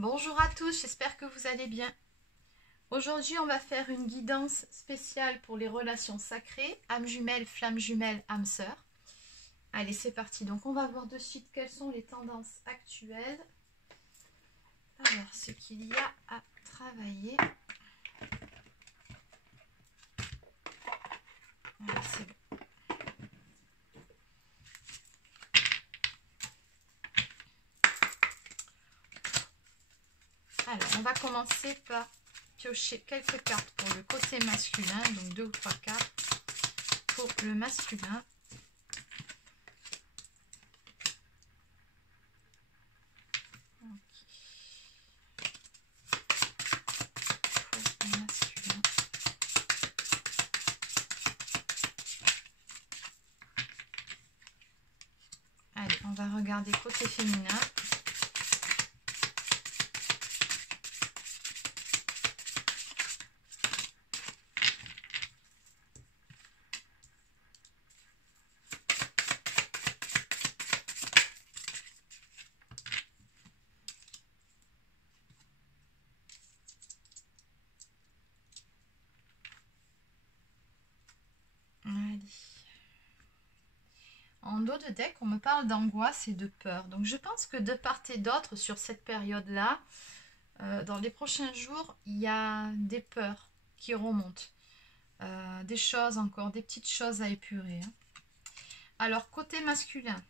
Bonjour à tous, j'espère que vous allez bien. Aujourd'hui, on va faire une guidance spéciale pour les relations sacrées, âme jumelle, flamme jumelle, âme sœur. Allez, c'est parti. Donc, on va voir de suite quelles sont les tendances actuelles. Alors, ce qu'il y a à travailler. Voilà, c'est bon. Alors, on va commencer par piocher quelques cartes pour le côté masculin, donc 2 ou 3 cartes pour le masculin. Allez, on va regarder côté féminin. En dos de deck, on me parle d'angoisse et de peur. Donc je pense que de part et d'autre, sur cette période-là, dans les prochains jours, il y a des peurs qui remontent. Des choses encore, des petites choses à épurer. Alors, côté masculin.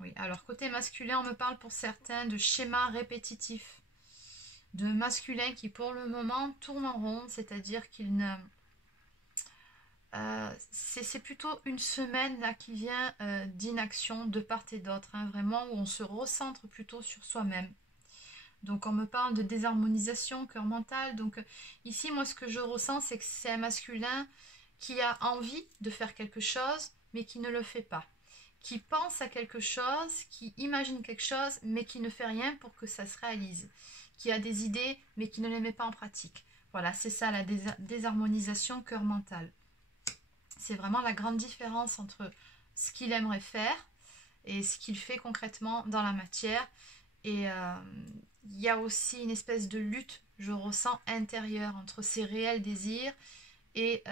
Oui, alors côté masculin, on me parle pour certains de schémas répétitifs. De masculins qui, pour le moment, tournent en rond, c'est-à-dire qu'ils ne... c'est plutôt une semaine là qui vient d'inaction de part et d'autre, hein, vraiment où on se recentre plutôt sur soi-même. Donc on me parle de désharmonisation, cœur mental. Donc ici, moi ce que je ressens, c'est que c'est un masculin qui a envie de faire quelque chose, mais qui ne le fait pas. Qui pense à quelque chose, qui imagine quelque chose, mais qui ne fait rien pour que ça se réalise. Qui a des idées, mais qui ne les met pas en pratique. Voilà, c'est ça la désharmonisation cœur mental. C'est vraiment la grande différence entre ce qu'il aimerait faire et ce qu'il fait concrètement dans la matière. Et il y a aussi une espèce de lutte, je ressens, intérieure entre ses réels désirs et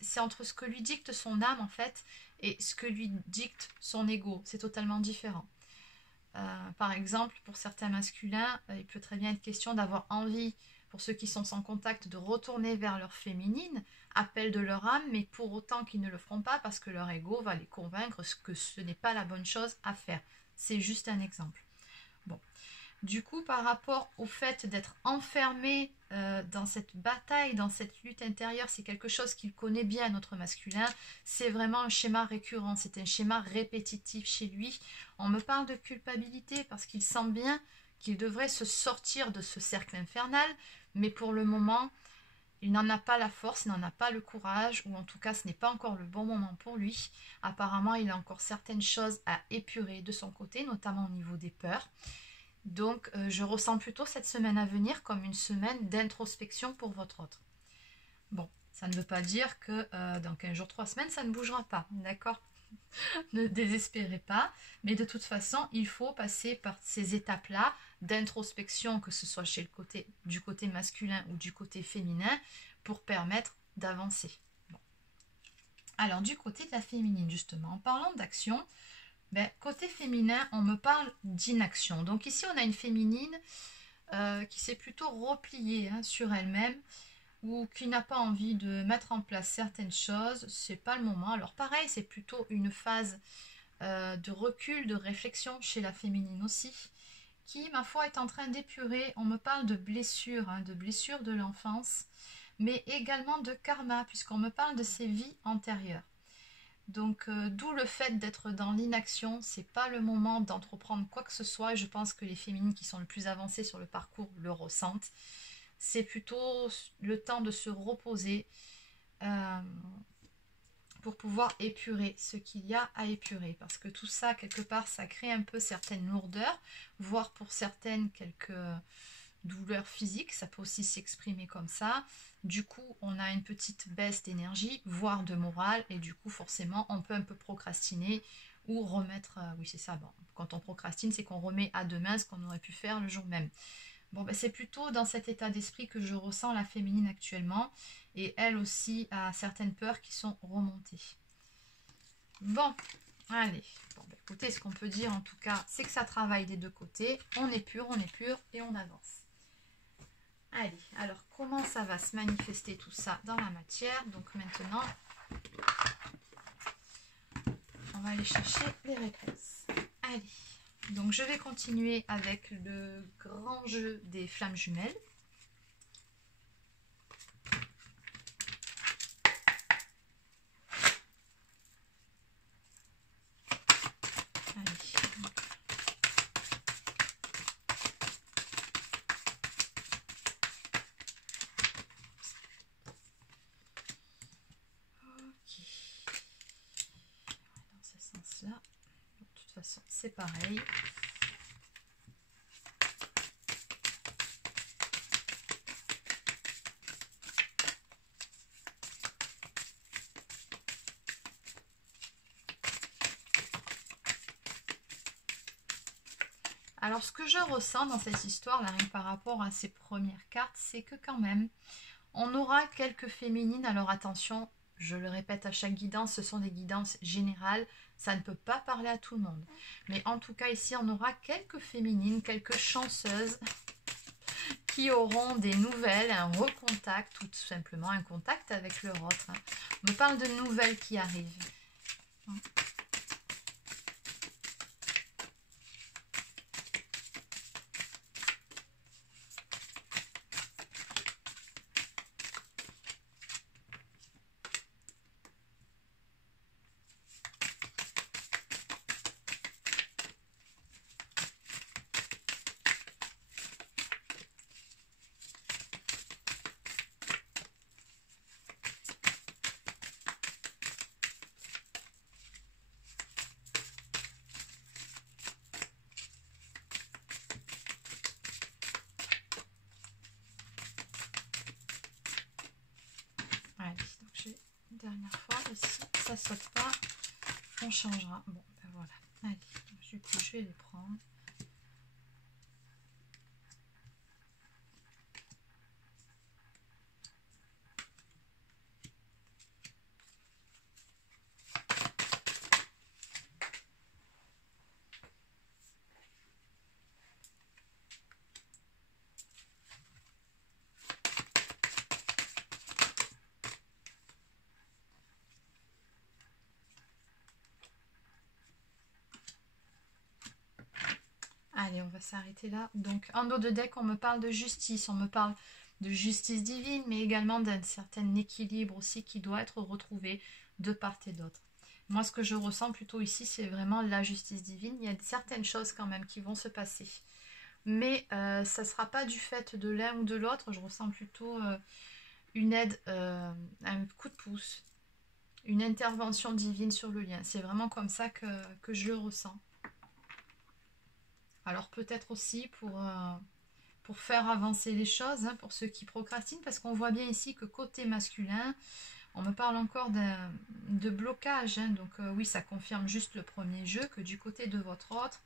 c'est entre ce que lui dicte son âme en fait et ce que lui dicte son ego. C'est totalement différent. Par exemple, pour certains masculins, il peut très bien être question d'avoir envie, pour ceux qui sont sans contact, de retourner vers leur féminine, appel de leur âme, mais pour autant qu'ils ne le feront pas parce que leur ego va les convaincre que ce n'est pas la bonne chose à faire. C'est juste un exemple. Bon. Du coup, par rapport au fait d'être enfermé dans cette bataille, dans cette lutte intérieure, c'est quelque chose qu'il connaît bien, notre masculin. C'est vraiment un schéma récurrent, c'est un schéma répétitif chez lui. On me parle de culpabilité parce qu'il sent bien qu'il devrait se sortir de ce cercle infernal, mais pour le moment, il n'en a pas la force, il n'en a pas le courage, ou en tout cas, ce n'est pas encore le bon moment pour lui. Apparemment, il a encore certaines choses à épurer de son côté, notamment au niveau des peurs. Donc, je ressens plutôt cette semaine à venir comme une semaine d'introspection pour votre autre. Bon, ça ne veut pas dire que dans 15 jours, 3 semaines, ça ne bougera pas, d'accord? Ne désespérez pas, mais de toute façon, il faut passer par ces étapes-là d'introspection, que ce soit du côté masculin ou du côté féminin, pour permettre d'avancer. Bon. Alors, du côté de la féminine, justement, en parlant d'action, côté féminin, on me parle d'inaction. Donc ici, on a une féminine qui s'est plutôt repliée sur elle-même ou qui n'a pas envie de mettre en place certaines choses. C'est pas le moment. Alors pareil, c'est plutôt une phase de recul, de réflexion chez la féminine aussi, qui, ma foi, est en train d'épurer. On me parle de blessures, de blessures de l'enfance, mais également de karma, puisqu'on me parle de ses vies antérieures. Donc, d'où le fait d'être dans l'inaction, c'est pas le moment d'entreprendre quoi que ce soit. Je pense que les féminines qui sont le plus avancées sur le parcours le ressentent. C'est plutôt le temps de se reposer pour pouvoir épurer ce qu'il y a à épurer. Parce que tout ça, quelque part, ça crée un peu certaines lourdeurs, voire pour certaines quelques douleurs physiques. Ça peut aussi s'exprimer comme ça. Du coup, on a une petite baisse d'énergie, voire de morale, et du coup, forcément, on peut un peu procrastiner ou remettre, oui c'est ça, bon, quand on procrastine, c'est qu'on remet à demain ce qu'on aurait pu faire le jour même. Bon, ben, c'est plutôt dans cet état d'esprit que je ressens la féminine actuellement, et elle aussi a certaines peurs qui sont remontées. Bon, allez, bon, ben, écoutez, ce qu'on peut dire en tout cas, c'est que ça travaille des deux côtés, on est pur et on avance. Allez, alors comment ça va se manifester tout ça dans la matière? Donc maintenant, on va aller chercher les réponses. Allez, donc je vais continuer avec le grand jeu des flammes jumelles. C'est pareil. Alors, ce que je ressens dans cette histoire, là, rien que par rapport à ces premières cartes, c'est que quand même, on aura quelques féminines. Alors, attention, je le répète à chaque guidance, ce sont des guidances générales. Ça ne peut pas parler à tout le monde. Mais en tout cas, ici, on aura quelques féminines, quelques chanceuses qui auront des nouvelles, un recontact, ou tout simplement un contact avec leur autre. On me parle de nouvelles qui arrivent. Dernière fois, ici, ça saute pas, on changera. Bon, ben voilà. Allez, du coup, je vais les prendre. Allez, on va s'arrêter là. Donc, en dos de deck, on me parle de justice, on me parle de justice divine, mais également d'un certain équilibre aussi qui doit être retrouvé de part et d'autre. Moi, ce que je ressens plutôt ici, c'est vraiment la justice divine. Il y a certaines choses quand même qui vont se passer. Mais ça ne sera pas du fait de l'un ou de l'autre. Je ressens plutôt une aide, un coup de pouce, une intervention divine sur le lien. C'est vraiment comme ça que je le ressens. Alors peut-être aussi pour faire avancer les choses, hein, pour ceux qui procrastinent, parce qu'on voit bien ici que côté masculin, on me parle encore de blocage. Hein, donc oui, ça confirme juste le premier jeu, que du côté de votre autre,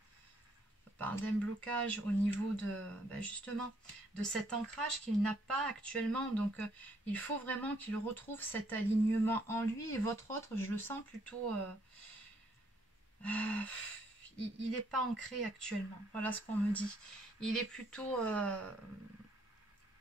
on parle d'un blocage au niveau de, justement, de cet ancrage qu'il n'a pas actuellement. Donc il faut vraiment qu'il retrouve cet alignement en lui, et votre autre, je le sens plutôt... il n'est pas ancré actuellement, voilà ce qu'on me dit. Il est plutôt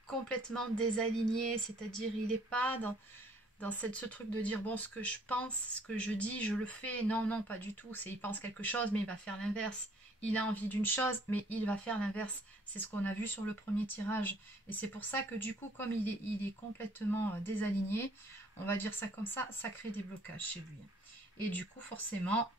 complètement désaligné, c'est-à-dire il n'est pas dans ce truc de dire bon, ce que je pense, ce que je dis, je le fais. Non, non, pas du tout. Il pense quelque chose, mais il va faire l'inverse. Il a envie d'une chose, mais il va faire l'inverse. C'est ce qu'on a vu sur le premier tirage. Et c'est pour ça que du coup, comme il est complètement désaligné, on va dire ça comme ça crée des blocages chez lui. Et du coup, forcément,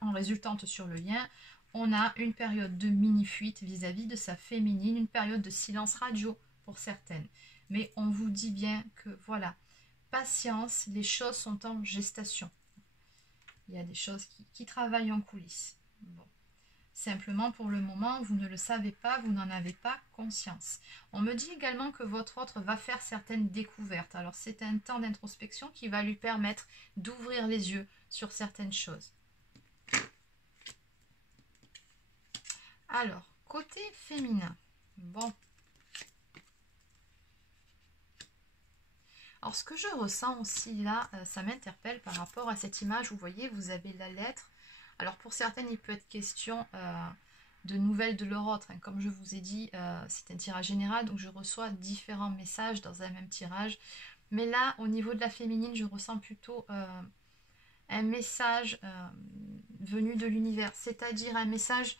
en résultante sur le lien, on a une période de mini-fuite vis-à-vis de sa féminine, une période de silence radio pour certaines. Mais on vous dit bien que voilà, patience, les choses sont en gestation. Il y a des choses qui travaillent en coulisses. Bon. Simplement, pour le moment, vous ne le savez pas, vous n'en avez pas conscience. On me dit également que votre autre va faire certaines découvertes. Alors, c'est un temps d'introspection qui va lui permettre d'ouvrir les yeux sur certaines choses. Alors, côté féminin. Bon. Alors, ce que je ressens aussi là, ça m'interpelle par rapport à cette image. Vous voyez, vous avez la lettre. Alors, pour certaines, il peut être question de nouvelles de leur autre. Hein. Comme je vous ai dit, c'est un tirage général, donc je reçois différents messages dans un même tirage. Mais là, au niveau de la féminine, je ressens plutôt un message venu de l'univers, c'est-à-dire un message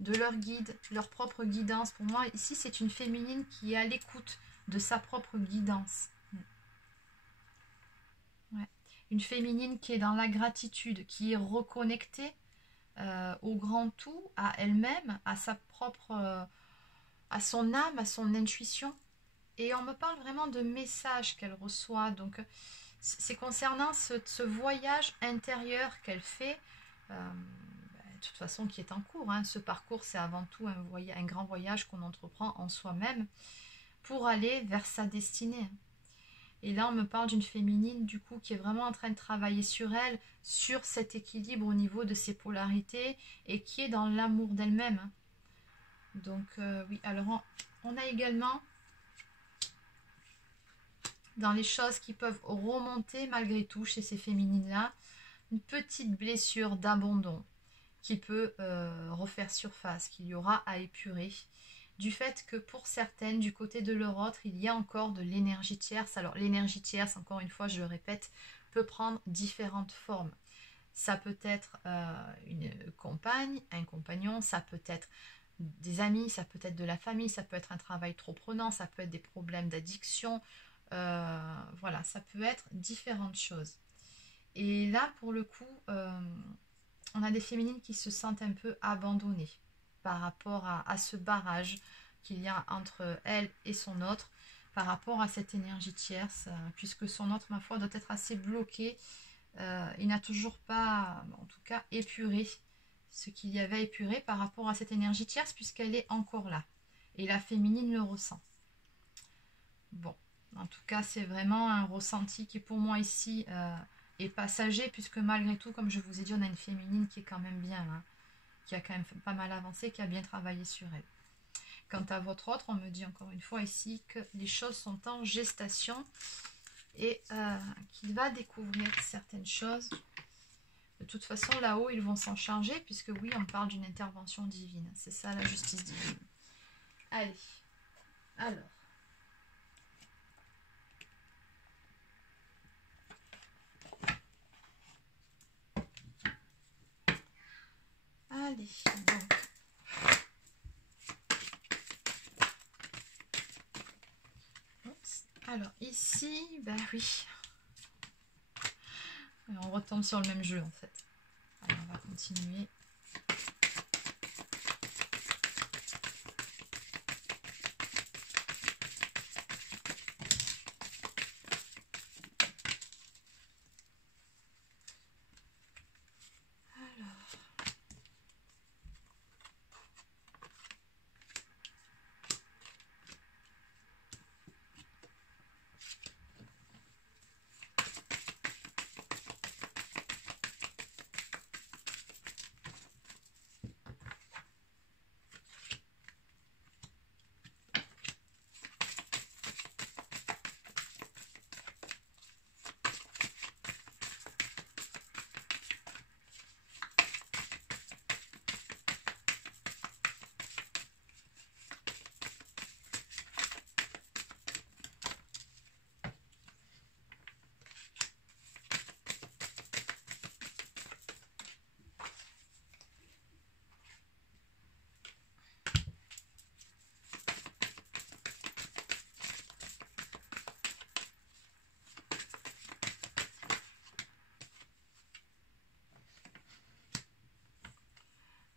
de leur guide, leur propre guidance. Pour moi, ici, c'est une féminine qui est à l'écoute de sa propre guidance. Ouais. Une féminine qui est dans la gratitude, qui est reconnectée au grand tout, à elle-même, à sa propre, à son âme, à son intuition. Et on me parle vraiment de messages qu'elle reçoit. Donc, c'est concernant ce voyage intérieur qu'elle fait, de toute façon qui est en cours. Hein. Ce parcours, c'est avant tout un grand voyage qu'on entreprend en soi-même pour aller vers sa destinée. Et là, on me parle d'une féminine, du coup, qui est vraiment en train de travailler sur elle, sur cet équilibre au niveau de ses polarités, et qui est dans l'amour d'elle-même. Donc, oui, alors on a également, dans les choses qui peuvent remonter malgré tout chez ces féminines-là, une petite blessure d'abandon qui peut refaire surface, qu'il y aura à épurer. Du fait que pour certaines, du côté de leur autre, il y a encore de l'énergie tierce. Alors l'énergie tierce, encore une fois, je le répète, peut prendre différentes formes. Ça peut être une compagne, un compagnon, ça peut être des amis, ça peut être de la famille, ça peut être un travail trop prenant, ça peut être des problèmes d'addiction. Voilà, ça peut être différentes choses. Et là, pour le coup, on a des féminines qui se sentent un peu abandonnées par rapport à ce barrage qu'il y a entre elle et son autre, par rapport à cette énergie tierce, puisque son autre, ma foi, doit être assez bloqué. Il n'a toujours pas, en tout cas, épuré ce qu'il y avait à épurer par rapport à cette énergie tierce, puisqu'elle est encore là. Et la féminine le ressent. Bon, en tout cas, c'est vraiment un ressenti qui, pour moi, ici, est passager, puisque malgré tout, comme je vous ai dit, on a une féminine qui est quand même bien, hein, qui a quand même pas mal avancé, qui a bien travaillé sur elle. Quant à votre autre, on me dit encore une fois ici que les choses sont en gestation et qu'il va découvrir certaines choses. De toute façon, là-haut, ils vont s'en charger, puisque oui, on parle d'une intervention divine. C'est ça, la justice divine. Allez, alors. Allez, donc. Alors ici, ben oui. Alors, on retombe sur le même jeu en fait. Allez, on va continuer.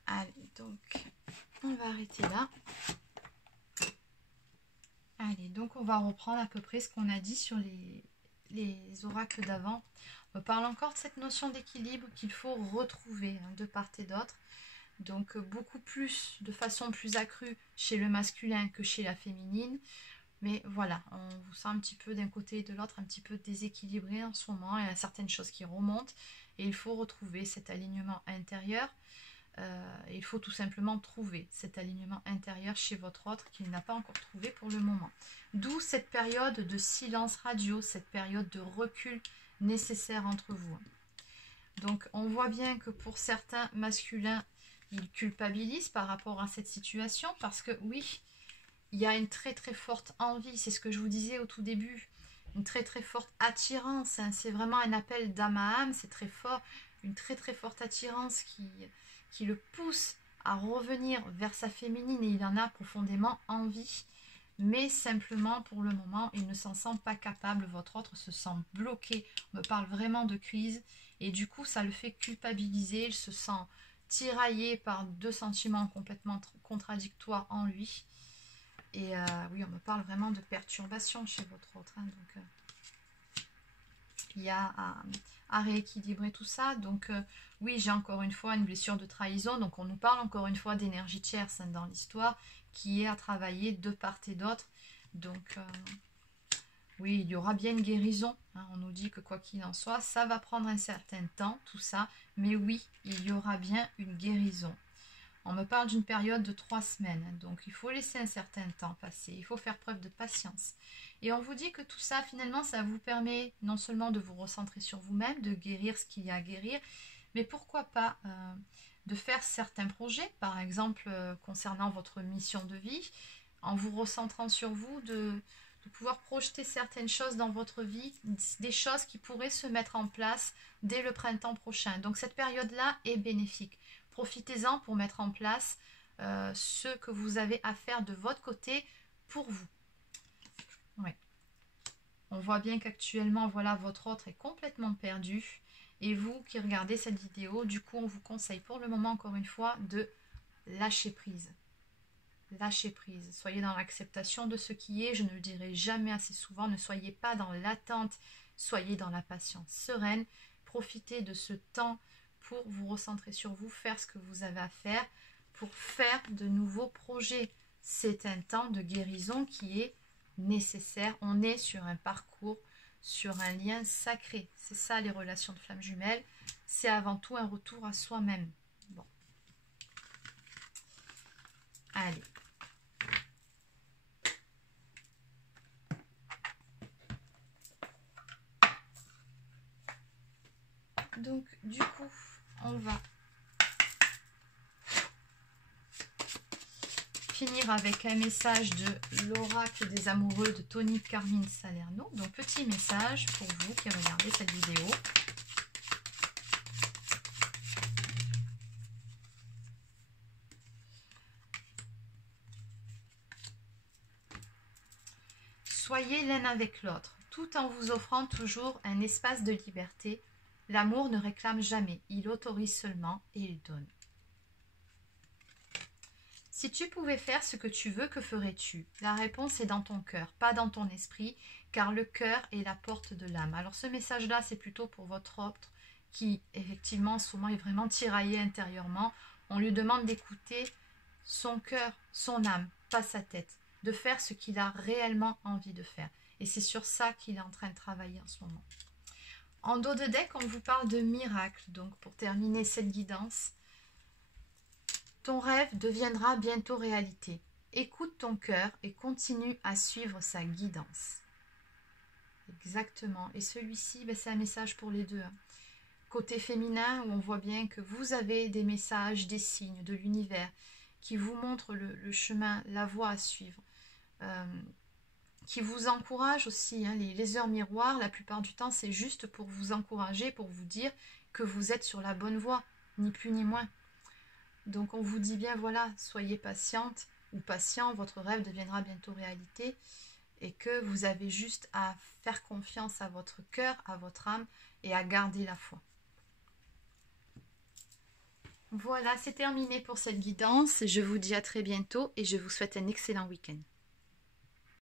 Allez, donc, on va arrêter là. Allez, donc on va reprendre à peu près ce qu'on a dit sur les oracles d'avant. On parle encore de cette notion d'équilibre qu'il faut retrouver de part et d'autre. Donc beaucoup plus, de façon plus accrue chez le masculin que chez la féminine. Mais voilà, on vous sent un petit peu d'un côté et de l'autre, un petit peu déséquilibré en ce moment. Il y a certaines choses qui remontent et il faut retrouver cet alignement intérieur. Il faut tout simplement trouver cet alignement intérieur chez votre autre qu'il n'a pas encore trouvé pour le moment. D'où cette période de silence radio, cette période de recul nécessaire entre vous. Donc on voit bien que pour certains masculins, ils culpabilisent par rapport à cette situation parce que oui, il y a une très très forte envie, c'est ce que je vous disais au tout début, une très très forte attirance, hein. C'est vraiment un appel d'âme à âme, c'est très fort, une très très forte attirance qui le pousse à revenir vers sa féminine et il en a profondément envie. Mais simplement pour le moment, il ne s'en sent pas capable, votre autre se sent bloqué, on me parle vraiment de crise et du coup ça le fait culpabiliser, il se sent tiraillé par deux sentiments complètement contradictoires en lui. Et oui, on me parle vraiment de perturbation chez votre autre, hein, donc il y a à rééquilibrer tout ça. Donc oui, j'ai encore une fois une blessure de trahison, donc on nous parle encore une fois d'énergie tierce, hein, dans l'histoire, qui est à travailler de part et d'autre. Donc oui, il y aura bien une guérison, hein. On nous dit que quoi qu'il en soit, ça va prendre un certain temps, tout ça, mais oui, il y aura bien une guérison. On me parle d'une période de 3 semaines, donc il faut laisser un certain temps passer, il faut faire preuve de patience. Et on vous dit que tout ça, finalement, ça vous permet non seulement de vous recentrer sur vous-même, de guérir ce qu'il y a à guérir, mais pourquoi pas de faire certains projets, par exemple concernant votre mission de vie, en vous recentrant sur vous, de pouvoir projeter certaines choses dans votre vie, des choses qui pourraient se mettre en place dès le printemps prochain. Donc cette période-là est bénéfique. Profitez-en pour mettre en place ce que vous avez à faire de votre côté pour vous. Oui. On voit bien qu'actuellement, voilà, votre autre est complètement perdu. Et vous qui regardez cette vidéo, du coup, on vous conseille pour le moment, encore une fois, de lâcher prise. Lâchez prise. Soyez dans l'acceptation de ce qui est. Je ne le dirai jamais assez souvent. Ne soyez pas dans l'attente. Soyez dans la patience sereine. Profitez de ce temps pour vous recentrer sur vous, faire ce que vous avez à faire, pour faire de nouveaux projets. C'est un temps de guérison qui est nécessaire. On est sur un parcours, sur un lien sacré. C'est ça les relations de flammes jumelles. C'est avant tout un retour à soi-même. Bon. Allez. Donc, du coup, on va finir avec un message de l'oracle des amoureux de Tony Carmine Salerno. Donc, petit message pour vous qui regardez cette vidéo. Soyez l'un avec l'autre, tout en vous offrant toujours un espace de liberté. L'amour ne réclame jamais, il autorise seulement et il donne. Si tu pouvais faire ce que tu veux, que ferais-tu? La réponse est dans ton cœur, pas dans ton esprit, car le cœur est la porte de l'âme. Alors ce message-là, c'est plutôt pour votre autre qui, effectivement, souvent est vraiment tiraillé intérieurement. On lui demande d'écouter son cœur, son âme, pas sa tête, de faire ce qu'il a réellement envie de faire. Et c'est sur ça qu'il est en train de travailler en ce moment. En dos de deck, on vous parle de miracle. Donc, pour terminer cette guidance, ton rêve deviendra bientôt réalité. Écoute ton cœur et continue à suivre sa guidance. Exactement. Et celui-ci, c'est un message pour les deux, hein. Côté féminin, où on voit bien que vous avez des messages, des signes de l'univers qui vous montrent le chemin, la voie à suivre. Qui vous encourage aussi, hein. Les heures miroirs, la plupart du temps, c'est juste pour vous encourager, pour vous dire que vous êtes sur la bonne voie, ni plus ni moins. Donc on vous dit bien, voilà, soyez patiente ou patient, votre rêve deviendra bientôt réalité et que vous avez juste à faire confiance à votre cœur, à votre âme et à garder la foi. Voilà, c'est terminé pour cette guidance. Je vous dis à très bientôt et je vous souhaite un excellent week-end.